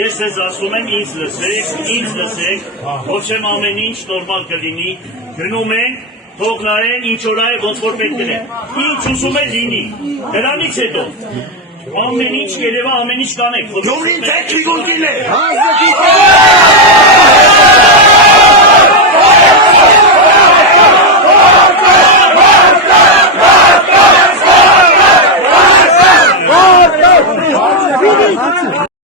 Ես ես ասում եմ ինձ լսեք, ոչ եմ ամեն ինչ նորմալ կլինի, գնում ենք, թող նայեն ինչ օր է ոնց որ պետք է, ինչ ուզում է լինի, դրանից հետո ամեն ինչ երևա ամեն ինչ կանեք, Գյումրին թե քիգունքին է։